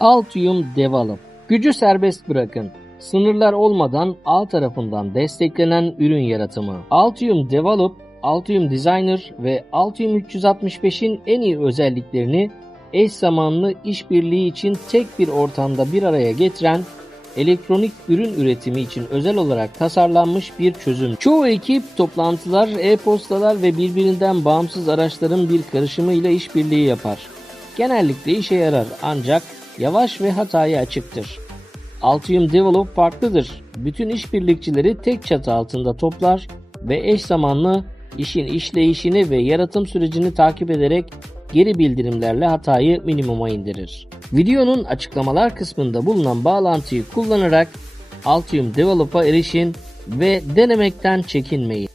Altium Develop. Gücü serbest bırakın. Sınırlar olmadan ağ tarafından desteklenen ürün yaratımı. Altium Develop, Altium Designer ve Altium 365'in en iyi özelliklerini eş zamanlı işbirliği için tek bir ortamda bir araya getiren elektronik ürün üretimi için özel olarak tasarlanmış bir çözüm. Çoğu ekip toplantılar, e-postalar ve birbirinden bağımsız araçların bir karışımıyla işbirliği yapar. Genellikle işe yarar ancak yavaş ve hataya açıktır. Altium Develop farklıdır. Bütün işbirlikçileri tek çatı altında toplar ve eş zamanlı işin işleyişini ve yaratım sürecini takip ederek geri bildirimlerle hatayı minimuma indirir. Videonun açıklamalar kısmında bulunan bağlantıyı kullanarak Altium Develop'a erişin ve denemekten çekinmeyin.